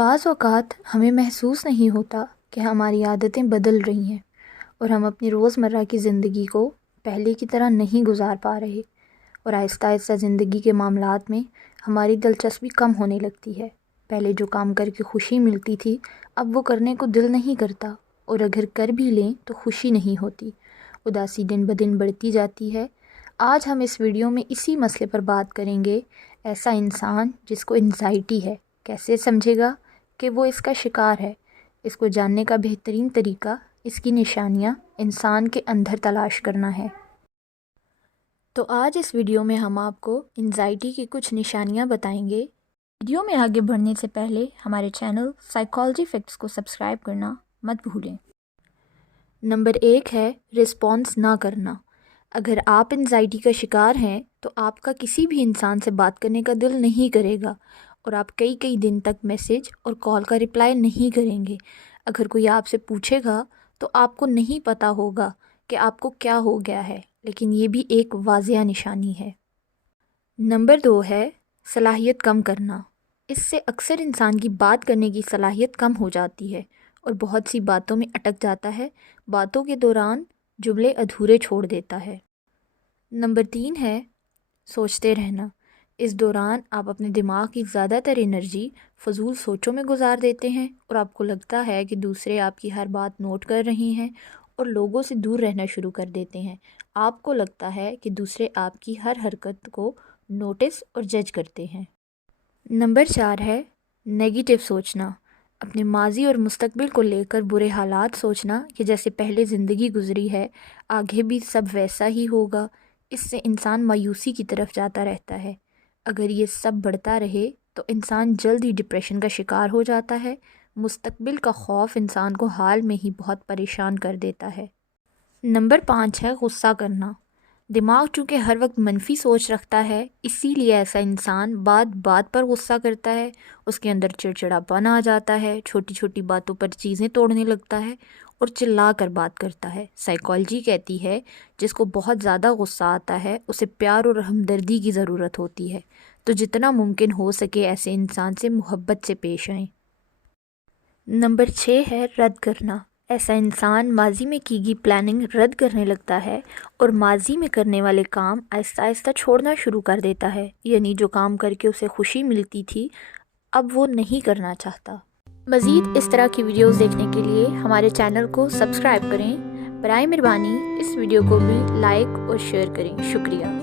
بعض اوقات ہمیں محسوس نہیں ہوتا کہ ہماری عادتیں بدل رہی ہیں اور ہم اپنی روزمرہ کی زندگی کو پہلے کی طرح نہیں گزار پا رہے، اور آہستہ آہستہ زندگی کے معاملات میں ہماری دلچسپی کم ہونے لگتی ہے۔ پہلے جو کام کر کے خوشی ملتی تھی اب وہ کرنے کو دل نہیں کرتا، اور اگر کر بھی لیں تو خوشی نہیں ہوتی، اداسی دن بدن بڑھتی جاتی ہے۔ آج ہم اس ویڈیو میں اسی مسئلے پر بات کریں گے۔ ایسا انسان جس کو انزائٹی ہے کیسے سمجھے گا کہ وہ اس کا شکار ہے؟ اس کو جاننے کا بہترین طریقہ اس کی نشانیاں انسان کے اندر تلاش کرنا ہے۔ تو آج اس ویڈیو میں ہم آپ کو انزائٹی کی کچھ نشانیاں بتائیں گے۔ ویڈیو میں آگے بڑھنے سے پہلے ہمارے چینل سائیکالوجی فیکٹس کو سبسکرائب کرنا مت بھولیں۔ نمبر 1 ہے رسپانس نہ کرنا۔ اگر آپ انزائٹی کا شکار ہیں تو آپ کا کسی بھی انسان سے بات کرنے کا دل نہیں کرے گا، اور آپ کئی دن تک میسج اور کال کا رپلائی نہیں کریں گے۔ اگر کوئی آپ سے پوچھے گا تو آپ کو نہیں پتہ ہوگا کہ آپ کو کیا ہو گیا ہے، لیکن یہ بھی ایک واضح نشانی ہے۔ نمبر 2 ہے صلاحیت کم کرنا۔ اس سے اکثر انسان کی بات کرنے کی صلاحیت کم ہو جاتی ہے اور بہت سی باتوں میں اٹک جاتا ہے، باتوں کے دوران جملے ادھورے چھوڑ دیتا ہے۔ نمبر 3 ہے سوچتے رہنا۔ اس دوران آپ اپنے دماغ کی زیادہ تر انرجی فضول سوچوں میں گزار دیتے ہیں، اور آپ کو لگتا ہے کہ دوسرے آپ کی ہر بات نوٹ کر رہے ہیں اور لوگوں سے دور رہنا شروع کر دیتے ہیں۔ آپ کو لگتا ہے کہ دوسرے آپ کی ہر حرکت کو نوٹس اور جج کرتے ہیں۔ نمبر 4 ہے نیگیٹو سوچنا۔ اپنے ماضی اور مستقبل کو لے کر برے حالات سوچنا کہ جیسے پہلے زندگی گزری ہے آگے بھی سب ویسا ہی ہوگا۔ اس سے انسان مایوسی کی طرف جاتا رہتا ہے۔ اگر یہ سب بڑھتا رہے تو انسان جلد ہی ڈپریشن کا شکار ہو جاتا ہے۔ مستقبل کا خوف انسان کو حال میں ہی بہت پریشان کر دیتا ہے۔ نمبر 5 ہے غصہ کرنا۔ دماغ چونکہ ہر وقت منفی سوچ رکھتا ہے، اسی لیے ایسا انسان بات بات پر غصہ کرتا ہے، اس کے اندر چڑچڑاپن آ جاتا ہے، چھوٹی چھوٹی باتوں پر چیزیں توڑنے لگتا ہے اور چلا کر بات کرتا ہے۔ سائیکالوجی کہتی ہے جس کو بہت زیادہ غصہ آتا ہے اسے پیار اور ہمدردی کی ضرورت ہوتی ہے، تو جتنا ممکن ہو سکے ایسے انسان سے محبت سے پیش آئیں۔ نمبر 6 ہے رد کرنا۔ ایسا انسان ماضی میں کی گئی پلاننگ رد کرنے لگتا ہے اور ماضی میں کرنے والے کام آہستہ آہستہ چھوڑنا شروع کر دیتا ہے، یعنی جو کام کر کے اسے خوشی ملتی تھی اب وہ نہیں کرنا چاہتا۔ مزید اس طرح کی ویڈیوز دیکھنے کے لیے ہمارے چینل کو سبسکرائب کریں۔ برائے مہربانی اس ویڈیو کو بھی لائک اور شیئر کریں۔ شکریہ۔